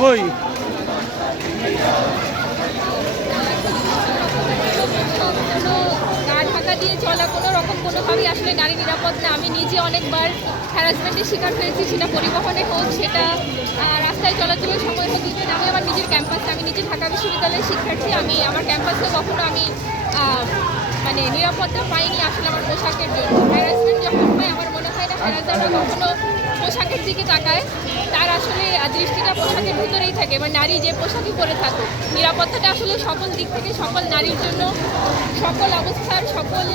কই ঢাকা দিয়ে চলা কোনো রকম কোনোভাবেই আসলে নারী নিরাপদ না। আমি নিজে অনেকবার হ্যারাসমেন্টের শিকার হয়েছি, সেটা পরিবহনে হোক, সেটা রাস্তায় চলাচলের সময় হোক। ইভেন আমি আমার নিজের ক্যাম্পাসে, আমি নিজে ঢাকা বিশ্ববিদ্যালয়ের শিক্ষার্থী, আমি আমার ক্যাম্পাসে কখনো আমি মানে নিরাপত্তা পাইনি আসলে আমার পোশাকের জন্য। হ্যারাসমেন্ট যখন হয় আমার মনে হয় না হ্যারাসাররা কখনো পোশাকের দিকে তাকায়, তার আসলে দৃষ্টিটা পোশাকের ভিতরেই থাকে। এবার নারী যে পোশাকই পরে থাকুক, নিরাপত্তাটা আসলে সকল দিক থেকে সকল নারীর জন্য, সকল অবস্থার, সকল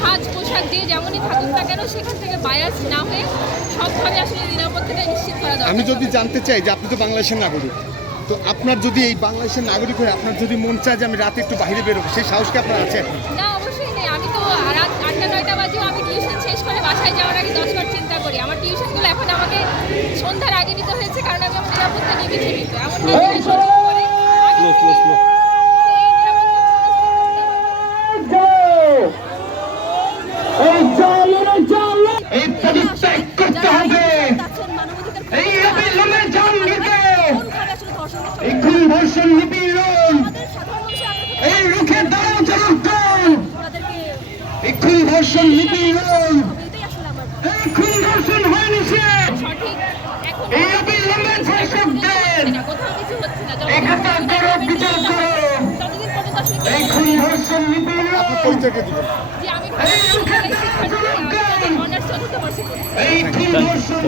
সাজ পোশাক দিয়ে যেমনই থাকুক না কেন সেখান থেকে বায়াস না হয়ে সবভাবে আসলে নিরাপত্তাটা নিশ্চিত করা দরকার। আমি যদি জানতে চাই যে আপনি তো বাংলাদেশের নাগরিক, তো আপনার যদি এই বাংলাদেশের নাগরিক হয়ে আপনার যদি মন চায় যে আমি রাতে একটু বাইরে বেরোবো, সেই সাহস কি আপনার আছে? না, অবশ্যই নেই। আমি তো রাত 8টা-9টা বাজেও আমি টিউশন শেষ করে বাসায় যাওয়ার আগে 10বার চিন্তা করি। আমার টিউশনগুলো এখন আমাকে সন্ধ্যার আগে নিতে হয়েছে, কারণ আমি আমার নিরাপত্তা নিয়ে বেছে নিতে এমন নিজেকে সচেতন করে এই পরিত্যাগ করতে হবে। এই অবিলম্বে জান নিতে, এই ধর্ষণ নিপীড়ন, এই রুখে দাও জনগণ, এই ধর্ষণ নিপীড়ন, এই ধর্ষণ হয়নি সে, এই অবিলম্বে ধর্ষকদের এই ঘটনা করো, বিচার করো, এই ধর্ষণ নিপীড়ন, এই রুখে দাও জনগণ, এই ধর্ষণ